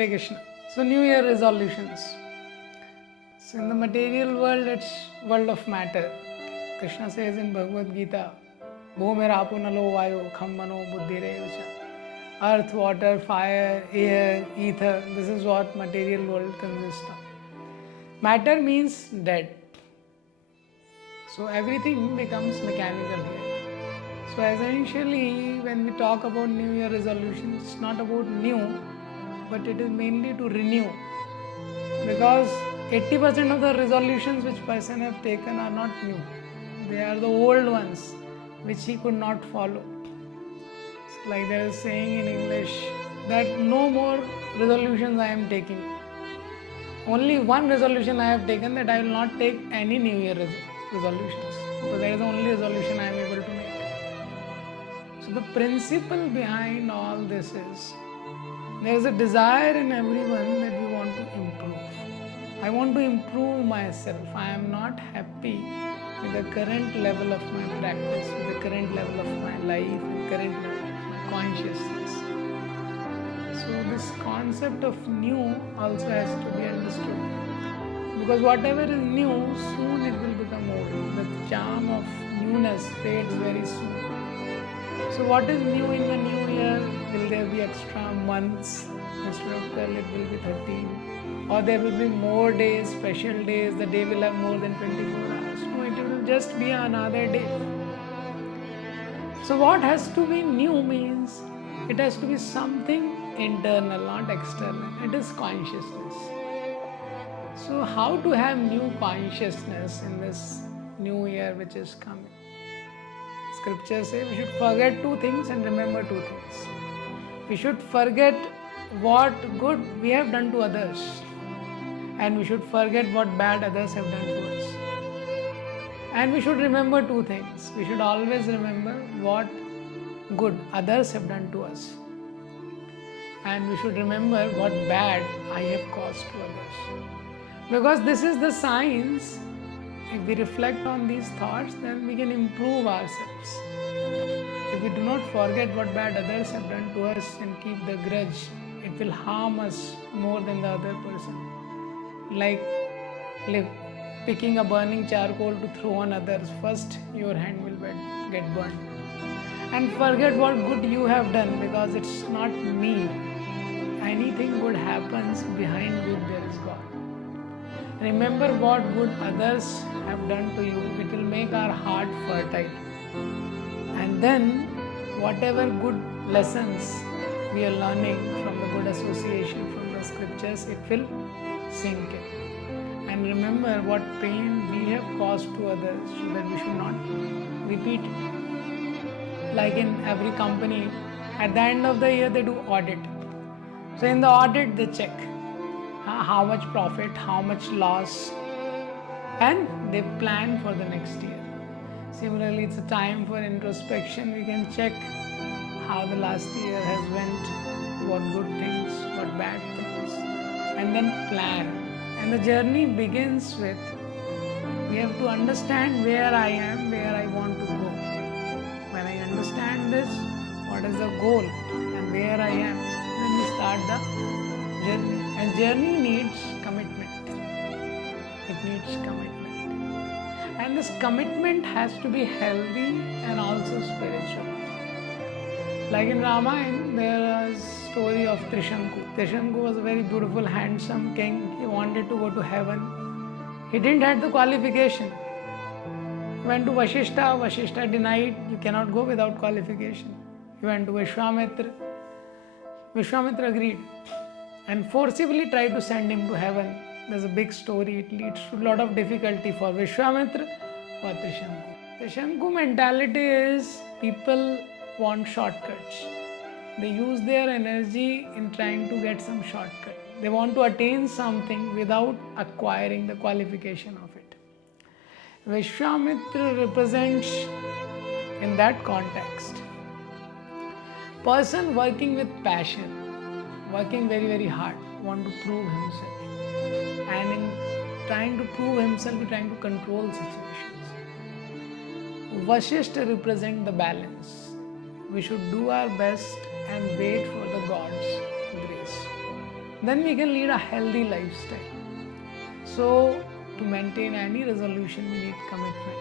Hare Krishna. So New Year resolutions. So in the material world, it's world of matter. Krishna says in Bhagavad Gita, Bhumirapo nalo vayo kham mano buddhi revacha. Earth, water, fire, air, ether. This is what material world consists of. Matter means dead. So everything becomes mechanical here. So essentially, when we talk about New Year resolutions, it's not about new, but it is mainly to renew. Because 80% of the resolutions which person have taken are not new. They are the old ones which he could not follow. It's like there is saying in English that no more resolutions I am taking. Only one resolution I have taken, that I will not take any New Year resolutions. So that is the only resolution I am able to make. So the principle behind all this is, there is a desire in everyone that we want to improve. I want to improve myself. I am not happy with the current level of my practice, with the current level of my life, with the current level of my consciousness. So this concept of new also has to be understood. Because whatever is new, soon it will become old. The charm of newness fades very soon. So what is new in the new year? Will there be extra months? Instead of 12, it will be 13. Or there will be more days, special days, the day will have more than 24 hours. No, it will just be another day. So what has to be new means, it has to be something internal, not external. It is consciousness. So how to have new consciousness in this new year which is coming? Scriptures say we should forget two things and remember two things. We should forget what good we have done to others, and we should forget what bad others have done to us. And we should remember two things. We should always remember what good others have done to us, and we should remember what bad I have caused to others. Because this is the science. If we reflect on these thoughts, then we can improve ourselves. If we do not forget what bad others have done to us and keep the grudge, it will harm us more than the other person. Like picking a burning charcoal to throw on others, first your hand will get burned. And forget what good you have done, because it's not me. Anything good happens, behind good there is God. Remember what good others have done to you. It will make our heart fertile. And then whatever good lessons we are learning from the good association, from the scriptures, it will sink in. And remember what pain we have caused to others, so that we should not repeat it. Like in every company, at the end of the year they do audit. So in the audit they check how much profit, how much loss, and they plan for the next year. Similarly, it's a time for introspection. We can check how the last year has went, what good things, what bad things, and then plan. And the journey begins with, we have to understand where I am, where I want to go. When I understand this, what is the goal and where I am, then we start the journey. And journey needs commitment. It needs commitment. And this commitment has to be healthy and also spiritual. Like in Ramayana, there is a story of Trishanku. Trishanku was a very beautiful, handsome king. He wanted to go to heaven. He didn't have the qualification. He went to Vashishta. Vashishta denied, you cannot go without qualification. He went to Vishwamitra. Vishwamitra agreed and forcibly tried to send him to heaven. There's a big story. It leads to a lot of difficulty for Vishwamitra, for Trishanku. Trishanku mentality is, people want shortcuts. They use their energy in trying to get some shortcut. They want to attain something without acquiring the qualification of it. Vishwamitra represents, in that context, person working with passion, working very, very hard, want to prove himself. And in trying to prove himself, trying to control situations. Vashishta represents the balance. We should do our best and wait for the God's grace. then we can lead a healthy lifestyle. So, to maintain any resolution, we need commitment.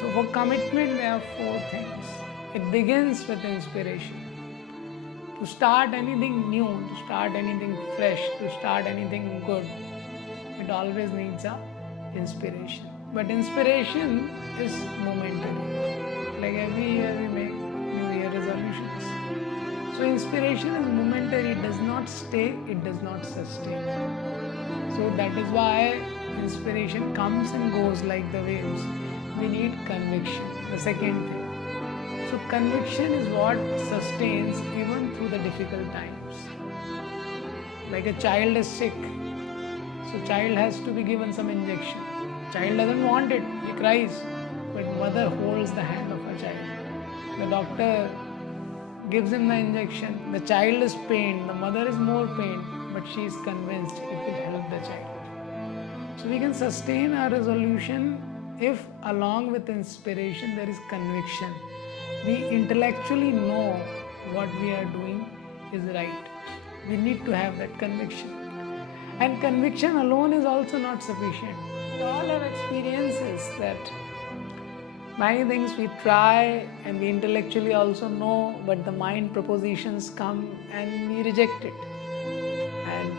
So, for commitment, there are 4 things. It begins with inspiration. To start anything new, to start anything fresh, to start anything good, it always needs a inspiration. But inspiration is momentary. Like every year we make New Year resolutions. So inspiration is momentary, it does not stay, it does not sustain. So that is why inspiration comes and goes like the waves. We need conviction, the second thing. So conviction is what sustains even through the difficult times. Like a child is sick, so child has to be given some injection. Child doesn't want it, he cries, but mother holds the hand of her child. The doctor gives him the injection, the child is pained, the mother is more pained, but she is convinced it will help the child. So we can sustain our resolution if along with inspiration there is conviction. We intellectually know what we are doing is right. We need to have that conviction. And conviction alone is also not sufficient. We all have experiences that many things we try and we intellectually also know, but the mind propositions come and we reject it. And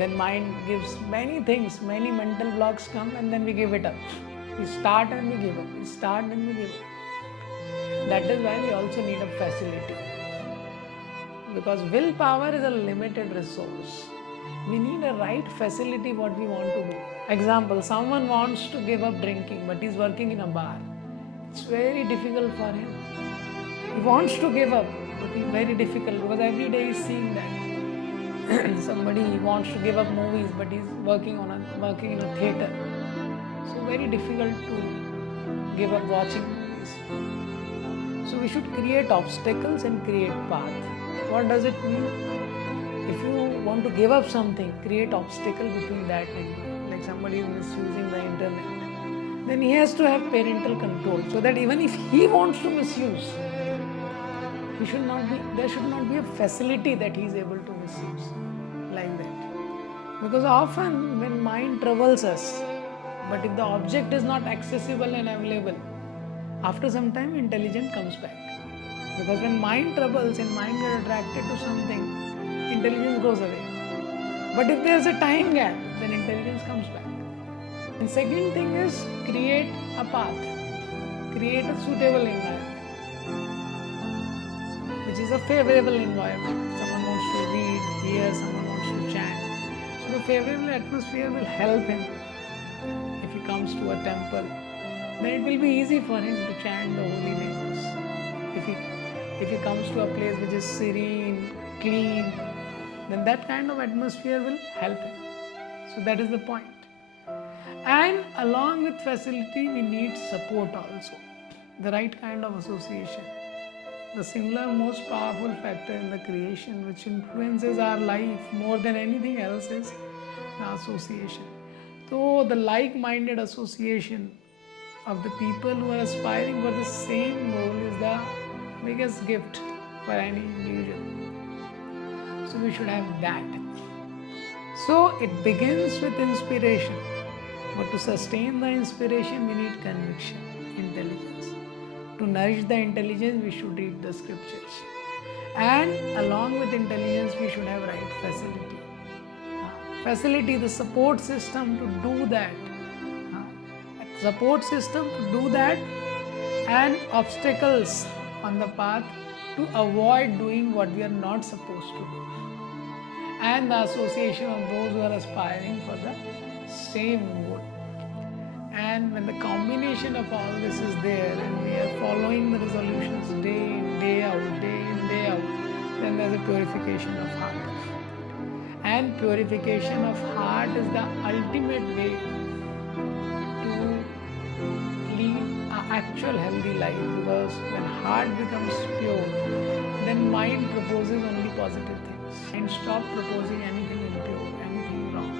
then mind gives many things, many mental blocks come and then we give it up. We start and we give up. We start and we give up. That is why we also need a facility. Because willpower is a limited resource. We need a right facility what we want to do. Example, someone wants to give up drinking but he's working in a bar. It's very difficult for him. He wants to give up, but it's very difficult because every day he's seeing that. Somebody wants to give up movies but he's working in a theatre. So very difficult to give up watching movies. So we should create obstacles and create path. What does it mean? If you want to give up something, create obstacle between that and you. Like somebody is misusing the internet, then he has to have parental control so that even if he wants to misuse, there should not be a facility that he is able to misuse like that. Because often when mind troubles us, but if the object is not accessible and available, after some time intelligence comes back. Because when mind troubles and mind gets attracted to something, intelligence goes away. But if there is a time gap, then intelligence comes back. And second thing is create a path, create a suitable environment, which is a favorable environment. Someone wants to read, hear, someone wants to chant. So the favorable atmosphere will help him. If he comes to a temple, then it will be easy for him to chant the holy names. If he comes to a place which is serene, clean, then that kind of atmosphere will help him. So that is the point. And along with facility, we need support also, the right kind of association. The singular most powerful factor in the creation which influences our life more than anything else is the association. So the like-minded association of the people who are aspiring for the same goal is the biggest gift for any individual. So we should have that. So it begins with inspiration. But to sustain the inspiration, we need conviction, intelligence. To nourish the intelligence, we should read the scriptures. And along with intelligence, we should have right facility. Facility, the support system to do that. Support system to do that, and obstacles on the path to avoid doing what we are not supposed to do. And the association of those who are aspiring for the same goal. And when the combination of all this is there and we are following the resolutions day in, day out, then there is a purification of heart. And purification of heart is the ultimate way to lead an actual healthy life, because when heart becomes pure, then mind proposes only positive things and stop proposing anything impure, anything wrong.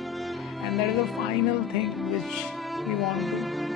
And that is the final thing which we want to